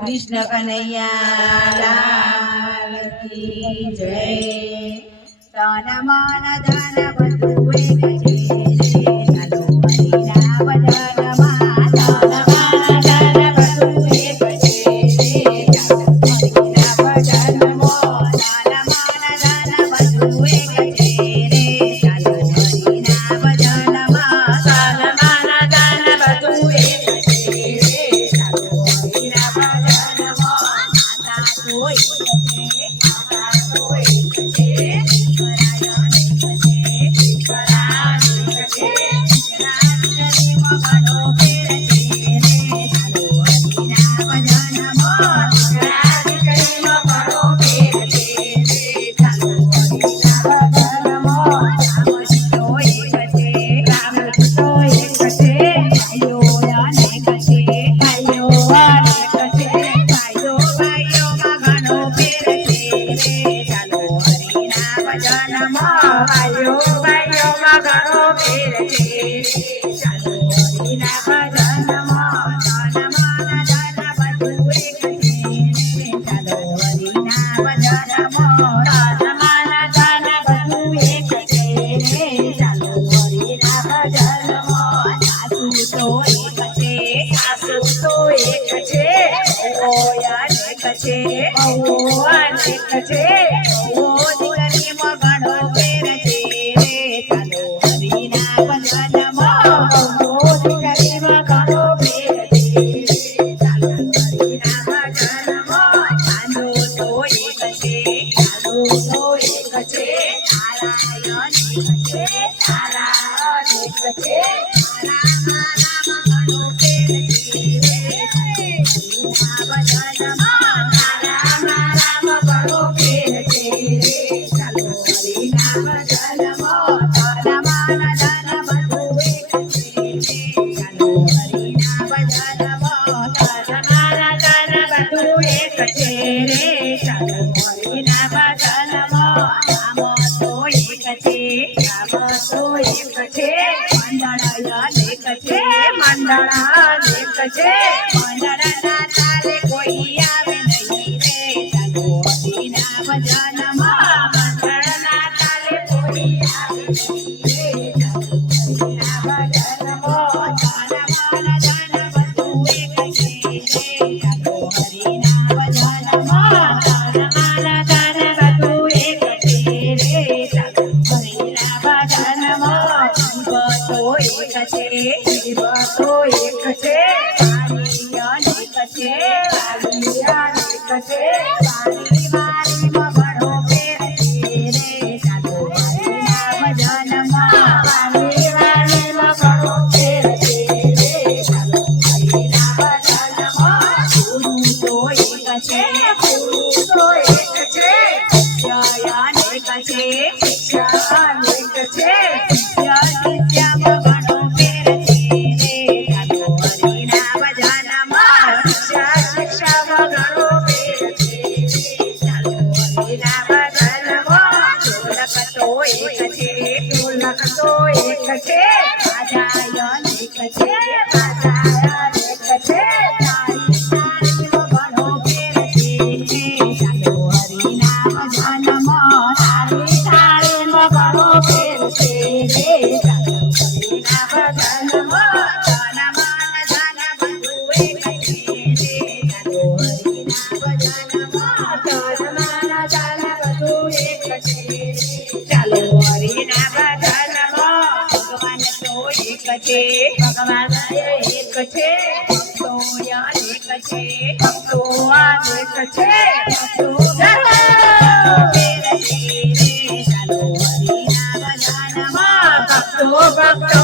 कृष्ण कन्हैया लाल की जय। तन मन धन बधु एक छे चालो हरिना भजन मा। तन मन धन बधु एक छे चालो हरिना भजन मो। तन मन धन बधु एक छे चालो हरिना भजन मा। तन मन धन बधु एक छे चालो हरिना भजन मो। माता तो एक छे माता तो एक छे भाइयों भाइयों में घणो फेर छे चालो हरिना भजन में। तन मन धन बधु एक छे चालो हरिना भजन में। तन मन धन बधु एक छे चालो हरिना भजन में। सासु तो एक छे सासु तो एक छे ओया एक छे ओ अनेक छे ओ दीकरी में घणो फेर छे चालो हरिना भजन में। ओ दीकरी में घणो फेर छे चालो हरिना भजन में। कांदो तो एक छे कांदो तो एक छे नारायण एक छे नारायण एक छे राम राम घणो फेर छे हरिना भजन में। राम राम घणो फेर छे चालो हरिना भजन में। तन मन धन बधु एक छे चालो हरिना भजन में। तन मन धन बधु एक छे चालो हरिना भजन में। राम तो एक छे राम तो एक छे मंडळ एक छे मंडळ एक छे मंडळ ना तारे कोई आवे नहीं रे चालो हरिना भजन में। मंडळ ना तारे कोई आवे नहीं रे चालो हरिना भजन में। तन मन धन बधु एक छे चालो हरिना भजन में। तन मन धन बधु एक छे चालो हरिना भजन में। जीव तो एक छे वालियन एक छे वालियन एक छे वाली वाली में घणो फेर छे रे चालो हरिना भजन में। वाली वाली में घणो फेर छे रे चालो हरिना भजन में। गुरु तो एक छे गुरु तो एक छे शिष्यन एक छे शिष्यन एक छे शिष्य शिष्य में घणो फेर छे रे चालो हरिना भजन में। शिष्य शिष्य में घणो फेर छे रे चालो हरिना भजन में। ढोलक तो एक छे ढोलक तो एक छे बाजायन एक छे बाजायन एक छे तारी तारी में घणो फेर छे चालो हरिना भजन में। तारी तारी में घणो फेर छे रे चालो हरिना भजन में। तन मन धन बधु एक छे चालो हरिना भजन में। तन मन धन बधु एक छे चालो हरिना भजन में। भगवान तो एक छे भगवान एक छे भक्तोयन एक छे भक्तोयन एक छे भक्तो फेर छे रे चालो हरिना भजन में। भक्तो भक्तो